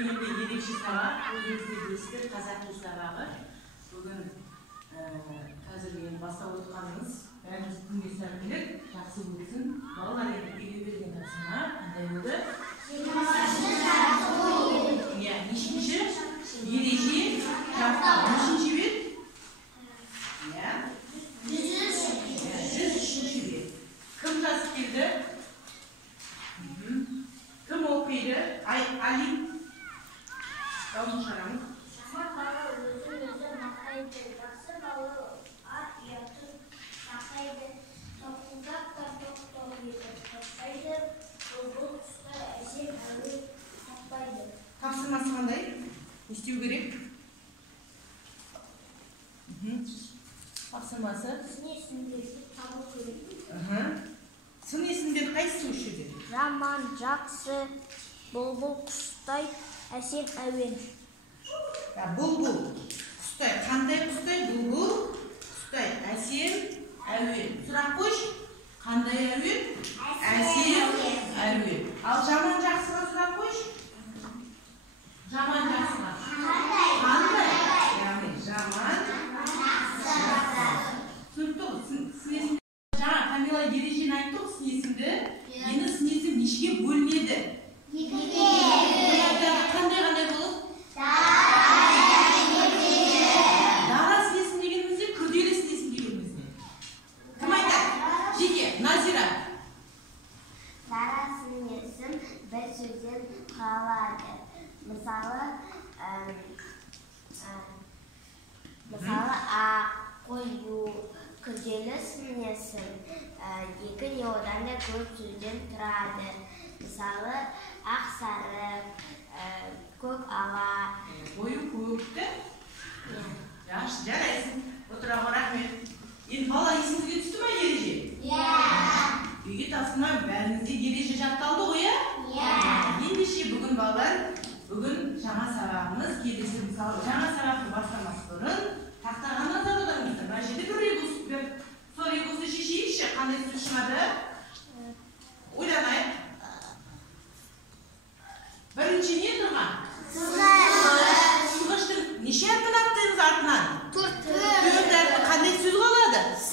енді ерекше сабақ. Өздеріңіздер білесіздер, қазақ тілі сабағы. Бүгін қазір енді бастап отырғанымыз бәріміз күнге сәттілік, жақсы өтсін. Балалар енді үйге берген тапсырма қандай болды? Иә, нешінші? Ереже жаттау. Нешінші бет? Иә. 103-ші бет. Кім жазып келді? Кім оқиды? Али. Дауысын шығарамыз. Жаман бала өзін-өзі мақтайды, жақсы бала ат ұятын сақтайды, тоқылдап та тоқ-тоқ етіп тастайды, бұлбұл құстай әсем әуен таппайды. Тапсырмасы қандай? Не істеу керек? Тапсырмасы? Сын есімдерді табу керек. Сын есімдер қайсысы осы жерде? Жаман, жақсы, бұлбұл құстай әсем әуен. Бұлбұл құстай, қандай құстай? Бұлбұл құстай, әсем әуен. Сұрақ қойшы, қандай әуен? Әсем әуен. Ал жаман жақсыға сұрақ қойшы. Жаман жақсыға. Қандай? Яғни жаман жақсы. Түсінікті ғой, сын есімді. Жаңа Камила ережені айтты ғой, сын есімді. Енді сын есім нешеге бөлінеді? Қандай болып? Дара сын есім дегенімізде, күрделі сын есім дегенімізде. Кім айтады? Жеке, Назира. Дара сын есім бір сөзден құралады. Мысалы, қою, күрделі сын есім екі не одан да көп сөзден тұрады. Мысалы, ақ сары, көк ала. Қою көкті? Жақсы, жарайсың. Отыраға рахмет. Енді бала есіңізге түсті ма ереже? Үйге тапсырма бәріңізде ереже жатталды ғой, иә? Ендеше бүгін балалар, бүгін жаңа сабағымыз келесі, мысалы, жаңа сабақты бастамас бұрын тақтаға назар аударыңыздар. Мына жерде бір ребус бар. Сол ребусты шешейікші, қандай сөз шығады? Ойланайық. Бірінші не тұрған? Сызғыштың неше әрпін аттыңыз артынан? Төрт әрпін. Қандай сөз қалады? С.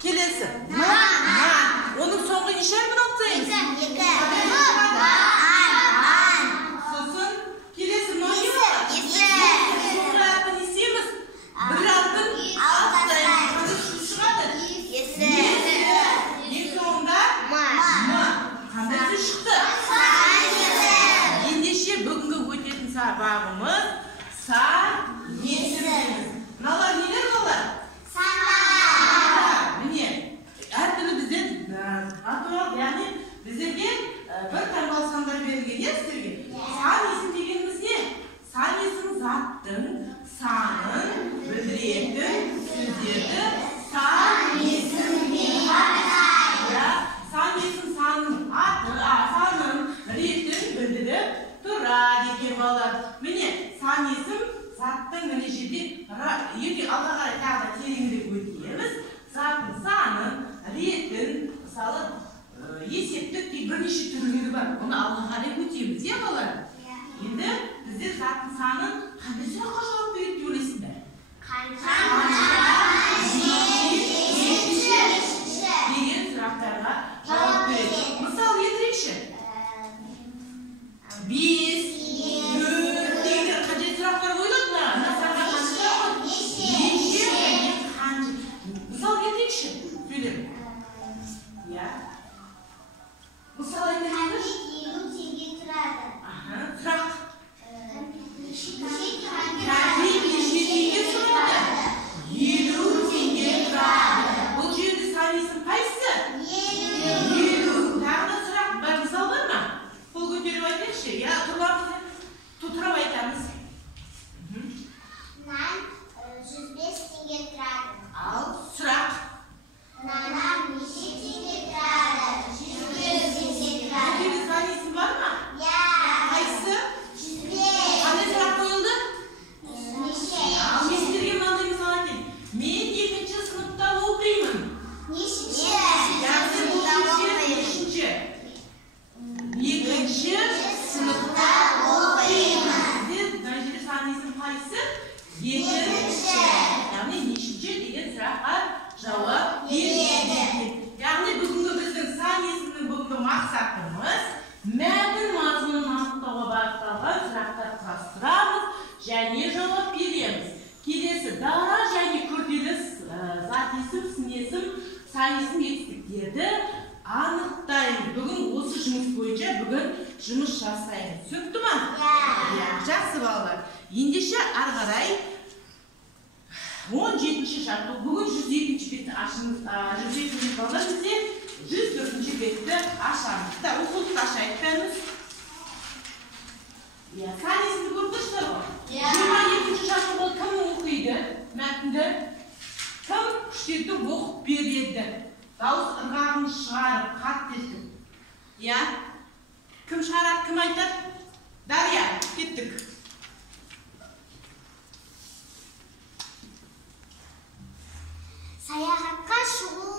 Келесі. Ман. Оның соңғы неше әрпін аттыңыз? Сосын келесі мынау не болады? Соңғы әрпін есеміз. Бір әрпін аттаймыз. Қандай сөз шығады? Ең соңында М. Қандай сөз шықты? Ендеше бүгінгі өтетін сабағымыз сан есімдеріміз. Мыналар нелер болар? Міне, әртүрлі бізден атуақ, яғни біздерге бір таңбалы сандар берілген, е сіздерге? Сан есім дегеніміз не? Сан есім заттың санын білдіретін сөздерді сан есім сан есім санын санын ретін білдіріп тұрады екен балалар. Міне, сан есім заттың міне жерде ертең алға қарай тағы да тереңірек өтеміз. Заттың санын, ретін, мысалы, есептік бірнеше түрлері бар. Оны алға қарай өтеміз, е балалар? Енді біздер заттың санын қандай сұраққа жауап береді деп ойлайсыңдар? Деген сұрақтарға жауап береді. Мысал етірекші. 5, 4 деген қандай сұрақтар қойылады ма? Насарға қандай сұрақ қойылады? Неше және қанша? Мысал етірекші. Сөйлем. Иә. Мысал етірекші. Сұрақ. Кәмпит неше теңге тұрады? 50 теңге тұрады. Бұл жерде сан есім қайсысы? 50. Тағы мақсатымыз мәтін мазмұнын анықтауға бағытталған сұрақтар құрастырамыз және жауап береміз. Келесі дара және күрделі зат есім, сын есім, сан есім етістіктерді анықтаймыз. Бүгін осы жұмыс бойынша жұмыс жасаймыз. Түсінікті ме? Жақсы балалар. Ендеше ары қарай 17-ші шарты. Бүгін 102-ші бетті ашыңыз. 102-ші балалар бізде 104-ші бетті ашамыз. Оқулықты ашайық бәріміз. Сан есімді көрдіңіздер ғой? 22-ші шарты бол кім оқиды мәтінді? Кім күштетіп оқып береді? Дауыс ырғағын шығарып, қатты естіп. Кім шығарады, кім айтады? Дария, кеттік. Саяхатқа шығу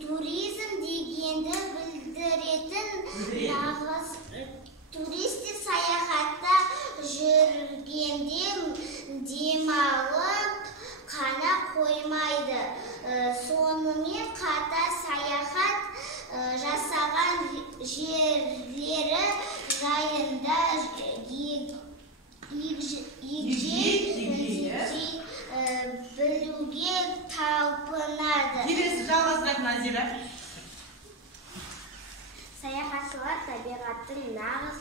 туризм дегенді білдіретін нағыз. Туристер саяхатта жүргенде демалып қана қоймайды. Сонымен қатар саяхат жасаған жерлері жайында білуге талпынады. Келесі жалғастырайық Назира. Саяхатшылар табиғаттың нағыз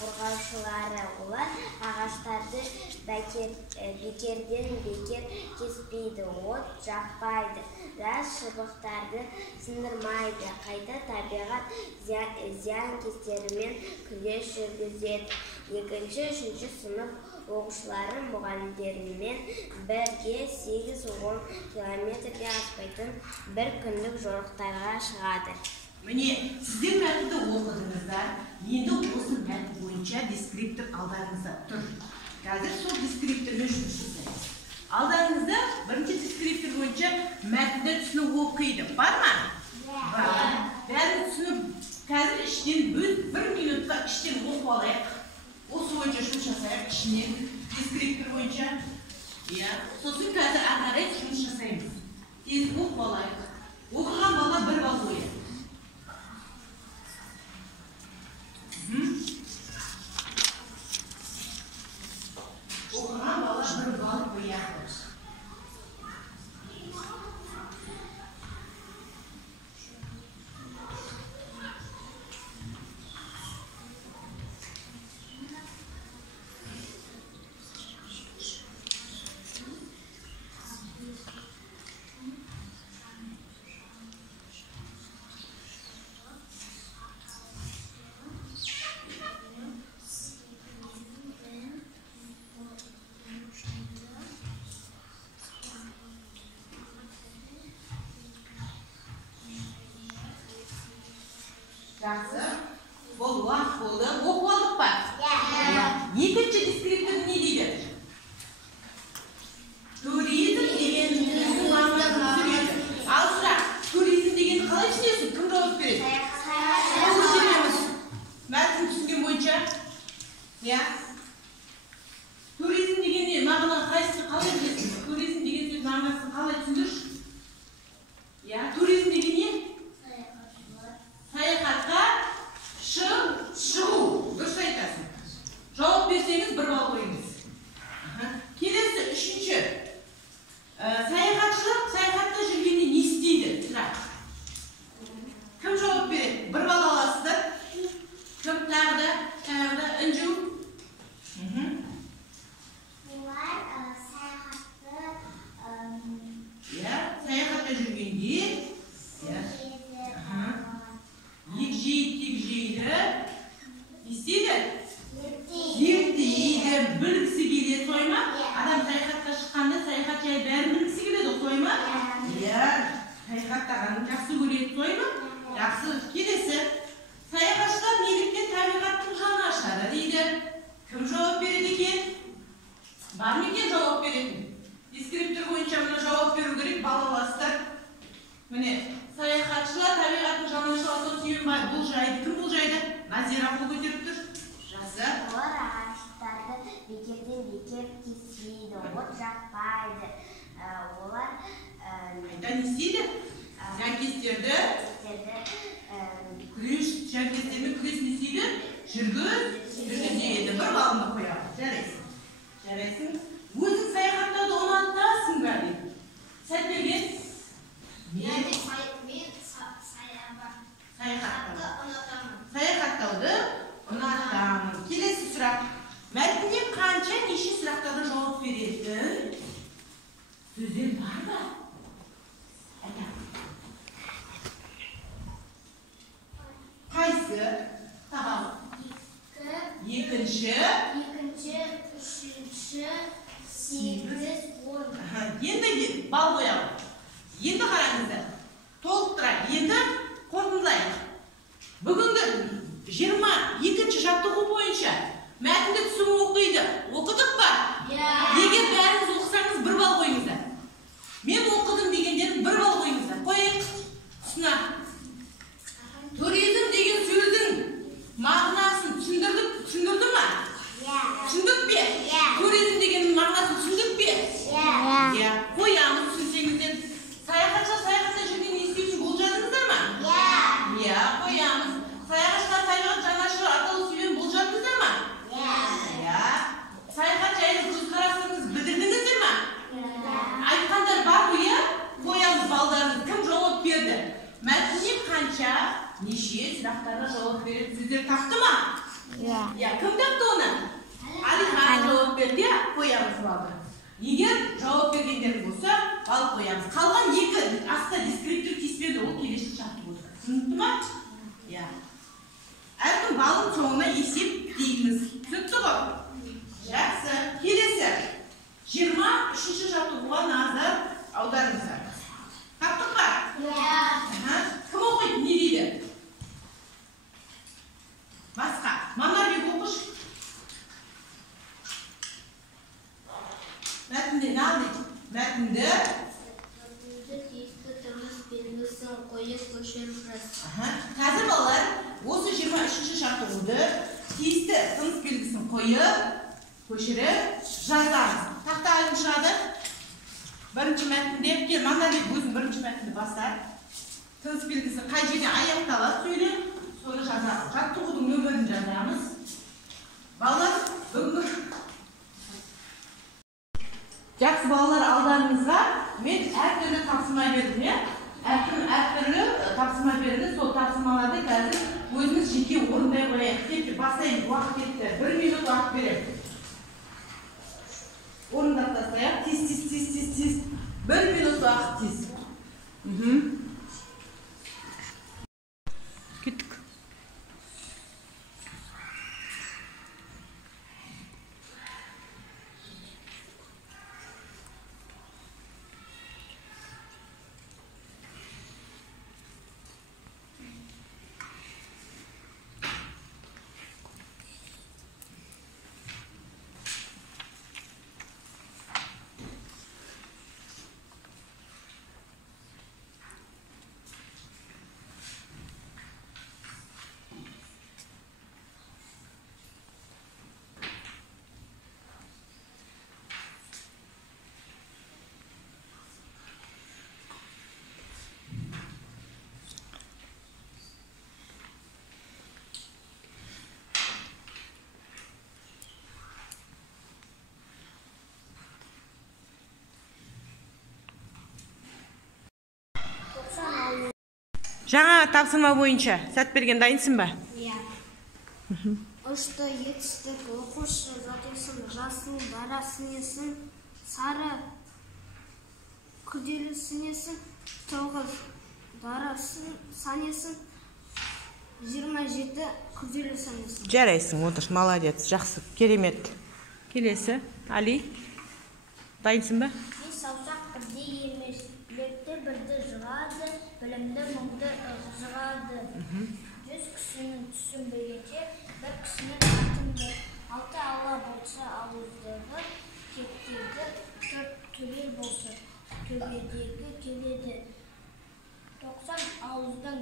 қорғаушылары. Олар ағаштарды бекерден бекер кеспейді, от жақпайды, жас шыбықтарды сындырмайды, қайта табиғат зиянкестерімен күрес жүргізеді. 2-3 сынып оқушылары мұғалімдерімен бірге 8-10 километрге аспайтын бір күндік жорықтарға шығады. Міне, сіздер мәтінді оқыдыңыздар. Енді осы мәтін бойынша дескриптор алдарыңызда тұр. Қазір сол дескриптормен жұмыс жасаймыз. Алдарыңызда бірінші дескриптор бойынша мәтінді түсініп оқиды. Бар ма? Бар. Бәрін түсініп, қазір іштен 1 минутқа іштен оқып алайық. Осы бойынша жұмыс жасайық ішінен дескриптор бойынша. Сосын қазір ары жұмыс жасаймыз. Тез оқып алайық. Оқыған бала 1 балл қойды. Оқыған бала 1 балл қояды. Жақсы. Бұл уақыт болды. Оқып алдық па? Екінші дескриптор не дейді? Туризм деген мағынаны түсінеді. Ал сұрақ, туризм деген қалай түсінесің? Кім жауап береді? Қол көтереміз. Мәтін түсінген бойынша. Туризм деген не? Мағынаны қайсысы қалай білесің? Туризм деген сөз мағынасын қалай түсіндірші? Туризм деген не? Саяхатқа шығу. Дұрыс айтасың. Жауап берсеңіз 1 балл қойыңыз. Келесі 3-ші. Саяхатшылар саяхатта жүргенде не істейді? Сұрақ. Кім жауап береді? 1 балл аласыздар. Кім тағы да інжу? Олар Саяхатта жүргенде егжей-тегжейлі не істейді? Зерттейді, білгісі келеді, солай ма? Адам саяхатқа шыққанда саяхат жайлы бәрін білгісі келеді, солай ма? Саяхаттағанын жақсы көреді, солай ма? Жақсы. Келесі. Саяхатшылар неліктен табиғаттың жанашыры дейді. Кім жауап береді екен? Бар ма екен жауап беретін? Дескриптор бойынша мұны жауап беру керек, балаластар. Міне, саяхатшылар табиғаттың жанашырлығы сүйенбай бұл жайды. Кім бұл жайды? Назира қол көтеріп тұр. Жақсы. Олар ағаштарды бекерден бекер кеспейді, от жақпайды. Олар не істейді? Зиянкестерді Сөздер бар ма? Қайсы? Тағам. Екінші. Үшінші, 8, 10. Енді бал қоямыз. Енді қараңыздар. Толықтырайық. Енді қорытындылайық. Бүгінгі 22-ші жаттығу бойынша мәтінді түсін оқиды. Оқыдық па? Егер бәріңіз оқысаңыз 1 бал қойыңыздар. Мен оқыдым дегендерін 1 бал қойыңыздар. Қойық. Түсіна. Туризм деген сөздің мағынасын түсіндірді ма? Түсіндік пе? Туризм деген мағынасын түсіндік пе? Қоямыз түсінсеңіздер. Саяхатта жүрген не істейтін болжадыңыздар ма? Қоямыз. Саяхатта жанашыр аталы сөйлем болжадыңыздар ма? Саяхат жайлы көзқарасыңыз білдірдіңіздер ма? Айтқандар бар ғой, қоямыз балдарыңыз. Кім жауап берді? Мәтіннен қанша, неше сұрақтарға жауап береді? Сіздер тапты ма? Кім тапты оны? Алихан жауап берді, қоямыз балдар. Егер жауап бергендеріңіз болса, бал қоямыз. Қалған 2 аста дескриптив тиіспеді, ол келесі шартты болды. Түсінікті ма? Әркім балын соңына есеп дейміз. Түсінікті ғой? Жақсы. Келесі. 23-ші жаттығуға назар аударыңыздар. Таптық па? Кім оқиды? Не дейді? Басқа. Манарбек оқыш. Мәтінде не дейді? Мәтінді тиісті тыныс белгісін қойып көшіріңіз. Қазір балалар, осы 23-ші жаттығуды тиісті тыныс белгісін қойып, көшіріп жазамыз. Тақта айым шығады. Бірінші мәтінде, кел, Манарбек өзің бірінші мәтінді бастар. Тыныс белгісі қай жерде аяқталады сөйлем, соны жазамыз. Жаттығудың нөмірін жазамыз. Балалар, бүгінгі жақсы балалар, алдарыңызға мен әртүрлі тапсырма бердім. Әртүрлі тапсырма бердім. Сол тапсырмаларды қазір өзіміз жеке орындай қояйық. Кетті, бастайын, уақыт кетті. 1 минут уақыт берем. Орындап тастайық. Тез. 1 минут уақыт тез. Кеттік. Жаңа тапсырма бойынша Сәтберген дайынсың ба? Ұшты етістік, оқушы, затесын, жасын, дарасынесін, сары, күрделісінесін, 9, дарасын, санесін, 27, күрделісінесін. Жарайсың, отыр, молодец, жақсы, керемет. Келесі, Али, дайынсың ба? Бес саусақ бірде емес, білекті бірді жығады, білімді мұңды жығады. 100 кісінің түсін бергенше, 1 кісінің артынды. 6 ала болса ауыздағы, кеттегі 4 төбе болса, төбедегі келеді. 90 ауыздың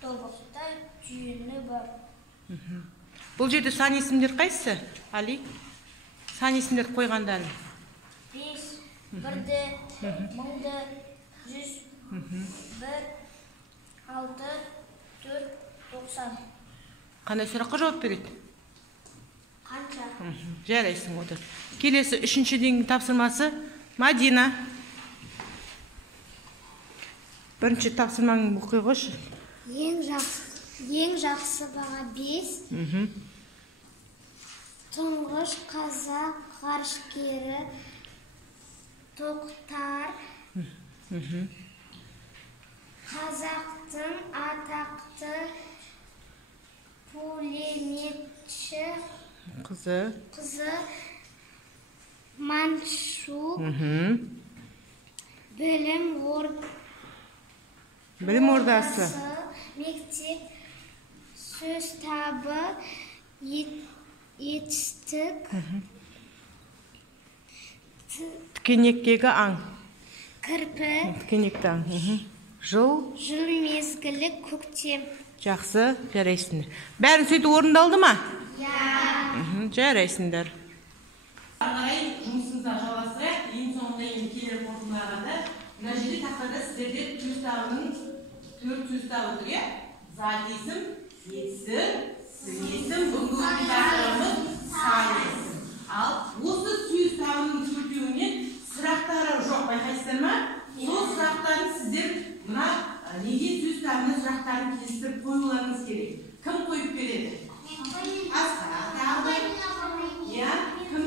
тобықта түйіні бар. Бұл жерде сан есімдер қайсысы, Али? Сан есімдер қойғандарын? 5, бірді, мұңды, 100, 1, 6, 4, 90. Қандай сұраққа жауап береді? Қанша? Жарайсың, отыр. Келесі 3-ші деңгей тапсырмасы Мадина. Бірінші тапсырмаң оқи қойшы. Ең жақсы баға 5. Тұңғыш қазақ ғарышкері Тоқтар қазақтың атақты пулеметші қызы Маншу білім ордасы мектеп сөз табы етістік Тікенектегі аң. кірпі Тікенекті аң. Жыл мезгілі көктем. Жақсы, жарайсыңдар. Бәрін сөйтіп орындалды ма? Жарайсыңдар. Ағарай жұмысымыздан жалғастырайық. Ең соңында келер қорытындылағанда, мына жерде тақтада сіздерде сөз табының 4 сөз табы тұр, иә? Зат есім, есім, сын есім, бүгінгі тақырыбымыз сан есім. Ал осы сөз табының 4-еуінен сұрақтары жоқ, байқайсыздар ма? Сол сұрақтарын сіздер мына неге сөз табының сұрақтарын келістіріп қоюларыңыз керек. Кім қойып береді? Асқар, тағы кім?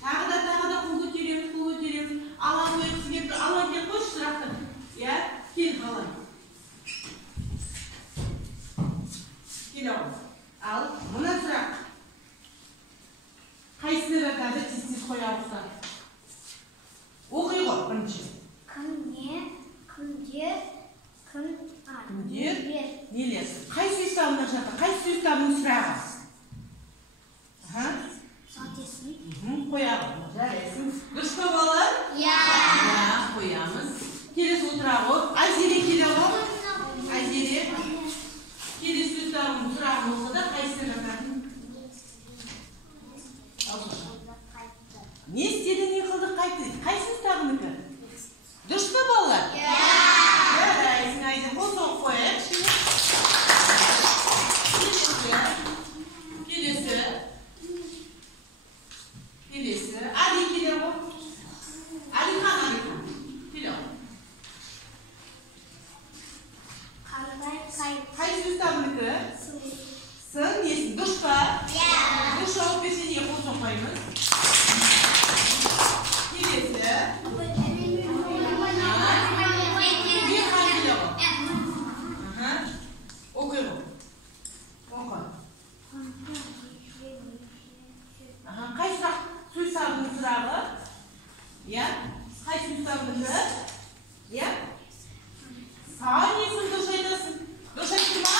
Тағы да қол көтереміз. Алан қойғысы келіп, алан кел қойшы сұрақты. Кел алан. Кел алан. Ал, мына сұрақ. Қайсыны жатады, тез қоя алса? Оқи ғой, бірінші. Күндер, нелер? Қай сөз табына жатыр? Қай сөз табының сұрағы? Қояғыз, жарайсың. Дұрыс па балалар? Қоямыз. Келесі отыра ғой. Айзере келе ғой. Айзере. Келесі сөз табының сұрағы болса да қайсыны жататын? Не істеді, не қылды, қайтты? Қай сөз табынікі? Дұрыс па балалар? Жарайсың, Айзере. Қол соғып қояйық. Келесі. Али келе ғой. Алихан. Келе ғой. Қай сөз табынікі? Сын, несін? Дұрыс па? Дұрыс жауап берсе не қол соғып қоймыз? Келесі. Оқи ғой. Қай сұрақ сөз табының сұрағы? Қай сөз табынікі? Сан есім дұрыс айтасың. Дұрыс айтты ма?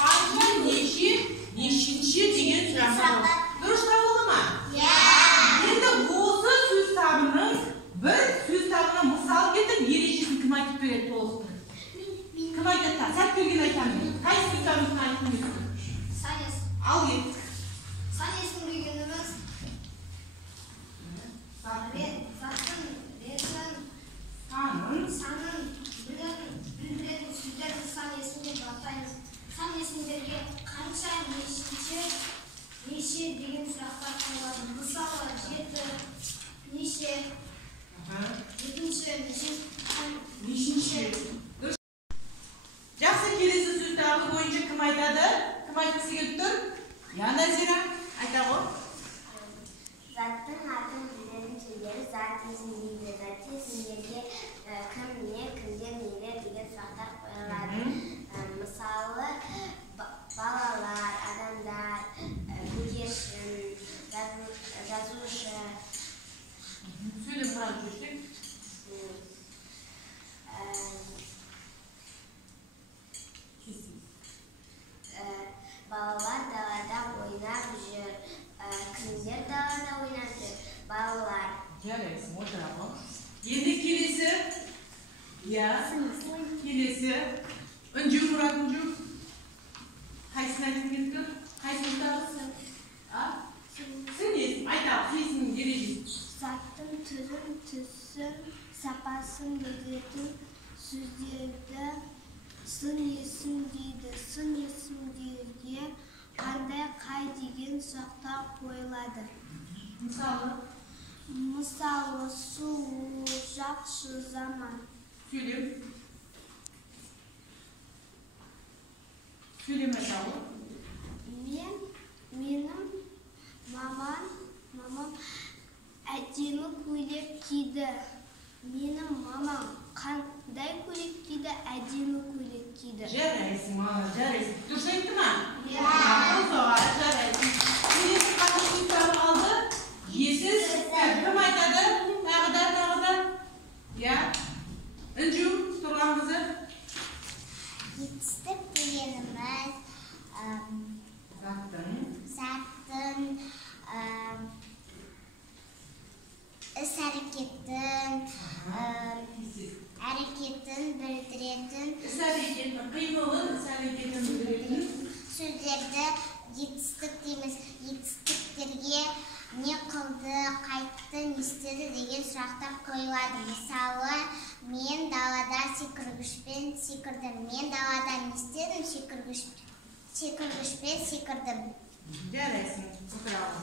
Қанша, нешінші деген сұрақ. Дұрыс табылды ма? Енді осы сөз табының бір сөз табына мысал кетіп, ережесін кім айтып береді толықтырып? Кім айтады? Сәт келген айтамын. Қай сөз табының айтып береді? Ал кеттік. Сан есім дегеніміз санын білдіретін сөздерді сан есім деп атаймыз. Сан есімдерге қанша, неше деген сұрақтар қойылады. Мысалы, 7, неше, нешінші. Жақсы, келесі сөз табы бойынша кім айтады? Кім айтқысы келіп тұр? Назира, айта ғой. Заттың атын білдіретін сөздері зат есім дейді. Зат есімдерге кім, не, кімдер, нелер деген сұрақтар қойылады. Мысалы, балалар, адамдар, көгершін, жазушы. Сөйлем құрап жүрсек. Балалар далада ойнап жүр. Кімдер далада ойнап жүр? Балалар. Жарайсың, отыра ғой. Енді келесі. Келесі. Үнжу Мұрат, үнжу. Қайсыны айтып кетті? Қайсыны табысың? Сен есім, айтап, сөзінің ережесі. Заттың түрін, түсін, сапасын білдіретін сөздерді сын есім дейді. Сын есімдерге қандай, қай деген сұрақтар қойылады. Мысалы, сұлу, жақсы заман. Сөйлем. Сөйлем айтауы. Менің мамам Менің мамам қандай көйлек киді, әдемі көйлек киді. Жарайсың, жарайсың. Дұрыс айтты ма? Жарайсың. Келесі қандай сөздер қалды? Есіз. Кім айтады? Тағы да. Иә. Інжу, тұрған қызы. Жетістік дегеніміз заттың іс-әрекеттің білдіретін Іс-әрекеттің қимылын, іс-әрекетін білдіретін сөздерді жетістік дейміз. Жетістіктерге не қылды, қайтты, не істеді деген сұрақтар қойылады. Мысалы, мен далада секіргішпен секірдім. Мен далада не істедім? Секіргішпен секірдім. Жарайсың. Отыра ал.